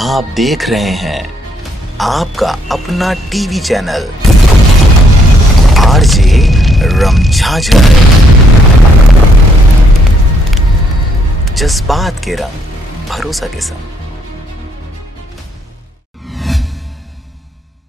आप देख रहे हैं आपका अपना टीवी चैनल आरजे रमझाझर। जज्बात के रंग, भरोसा के संग।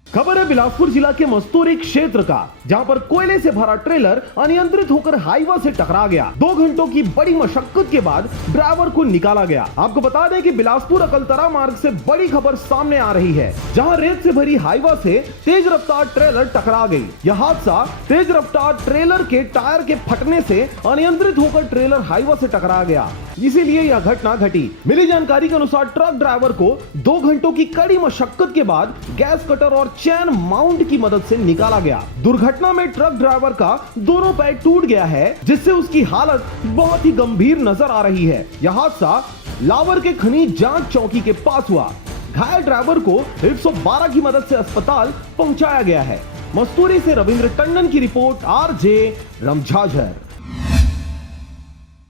खबर है बिलासपुर जिला के मस्तूरी क्षेत्र का, जहां पर कोयले से भरा ट्रेलर अनियंत्रित होकर हाईवा से टकरा गया। 2 घंटों की बड़ी मशक्कत के बाद ड्राइवर को निकाला गया। आपको बता दें कि बिलासपुर अकलतरा मार्ग से बड़ी खबर सामने आ रही है, जहां रेत से भरी हाईवा से तेज रफ्तार ट्रेलर टकरा गई। यह हादसा तेज रफ्तार ट्रेलर के टायर के फटने से अनियंत्रित होकर ट्रेलर हाईवा से टकरा गया, इसीलिए यह घटना घटी। मिली जानकारी के अनुसार ट्रक ड्राइवर को 2 घंटों की कड़ी मशक्कत के बाद गैस कटर और चैन माउंट की मदद से निकाला गया। दुर्घटना में ट्रक ड्राइवर का दोनों पैर टूट गया है, जिससे उसकी हालत बहुत ही गंभीर नजर आ रही है। यह हादसा लावर के खनिज जांच चौकी के पास हुआ। घायल ड्राइवर को 112 की मदद से अस्पताल पहुंचाया गया है। मस्तूरी से रविंद्र टंडन की रिपोर्ट, आरजे रमझाझर।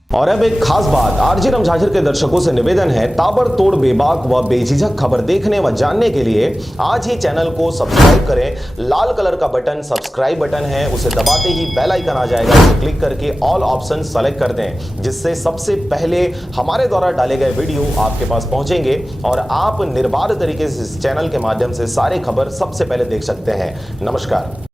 और अब एक खास बात, आरजे रमझाझर के दर्शकों से निवेदन है, ताबड़तोड़ बेबाक व बेझिझक खबर देखने व जानने के लिए आज ही चैनल को सब्सक्राइब करें। लाल कलर का बटन सब्सक्राइब बटन है, उसे दबाते ही बेल आइकन आ जाएगा, उसे क्लिक करके ऑल ऑप्शन सेलेक्ट कर दें, जिससे सबसे पहले हमारे द्वारा डाले गए वीडियो आपके पास पहुंचेंगे और आप निर्बाध तरीके से इस चैनल के माध्यम से सारे खबर सबसे पहले देख सकते हैं। नमस्कार।